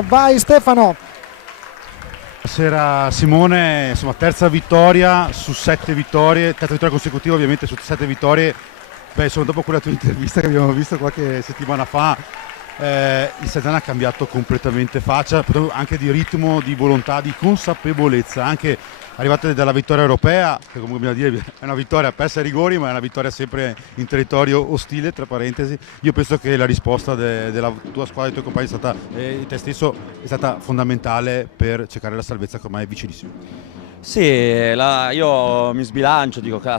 Vai Stefano. Buonasera Simone, insomma terza vittoria su 7 vittorie, terza vittoria consecutiva ovviamente su 7 vittorie. Beh, insomma, dopo quella tua intervista che abbiamo visto qualche settimana fa, il Sarzana ha cambiato completamente faccia, anche di ritmo, di volontà, di consapevolezza, anche arrivate dalla vittoria europea, che comunque bisogna dire è una vittoria persa ai rigori, ma è una vittoria sempre in territorio ostile, tra parentesi. Io penso che la risposta della tua squadra, dei tuoi compagni e di te stesso è stata fondamentale per cercare la salvezza, che ormai è vicinissimo. Sì, io mi sbilancio, dico che la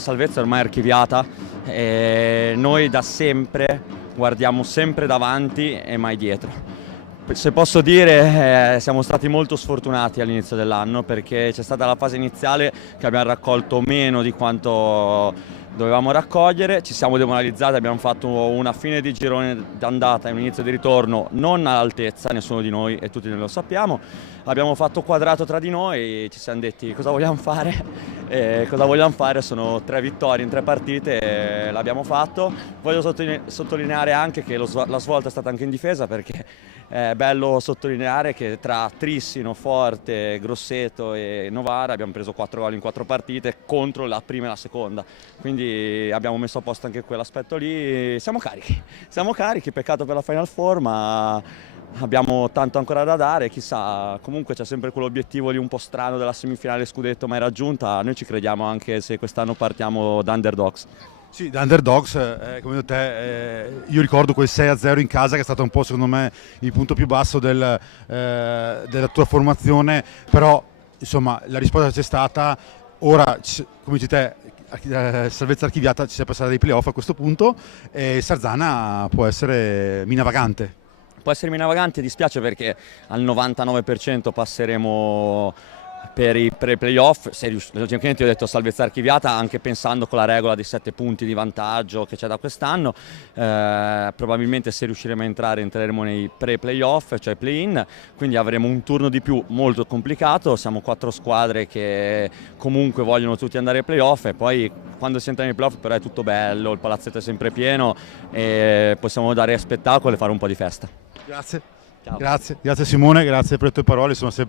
salvezza è ormai archiviata e noi da sempre guardiamo sempre davanti e mai dietro. Se posso dire, siamo stati molto sfortunati all'inizio dell'anno perché c'è stata la fase iniziale che abbiamo raccolto meno di quanto dovevamo raccogliere, ci siamo demoralizzati, abbiamo fatto una fine di girone d'andata e un inizio di ritorno non all'altezza, nessuno di noi e tutti noi lo sappiamo. Abbiamo fatto quadrato tra di noi e ci siamo detti cosa vogliamo fare. E cosa vogliamo fare? Sono 3 vittorie in 3 partite e l'abbiamo fatto. Voglio sottolineare anche che la svolta è stata anche in difesa perché è bello sottolineare che tra Trissino, Forte, Grosseto e Novara abbiamo preso 4 gol in 4 partite contro la prima e la seconda, quindi abbiamo messo a posto anche quell'aspetto lì. Siamo carichi, peccato per la Final Four, ma abbiamo tanto ancora da dare, chissà, comunque c'è sempre quell'obiettivo lì un po' strano della semifinale scudetto mai raggiunta, noi ci crediamo anche se quest'anno partiamo da underdogs. Sì, da underdogs, come te, io ricordo quel 6-0 in casa che è stato un po' secondo me il punto più basso della tua formazione, però insomma la risposta c'è stata, ora come dici te, salvezza archiviata, ci si è passata dei playoff a questo punto e Sarzana può essere mina vagante. Può essere minavagante, dispiace perché al 99% passeremo per i pre-playoff. Logicamente ho detto salvezza archiviata anche pensando con la regola dei 7 punti di vantaggio che c'è da quest'anno. Probabilmente se riusciremo a entrare entreremo nei pre-playoff, cioè play-in, quindi avremo un turno di più molto complicato. Siamo 4 squadre che comunque vogliono tutti andare ai playoff e poi quando si entra nei playoff però è tutto bello, il palazzetto è sempre pieno e possiamo dare spettacolo e fare un po' di festa. Grazie. Ciao. Grazie Simone, grazie per le tue parole, sono sempre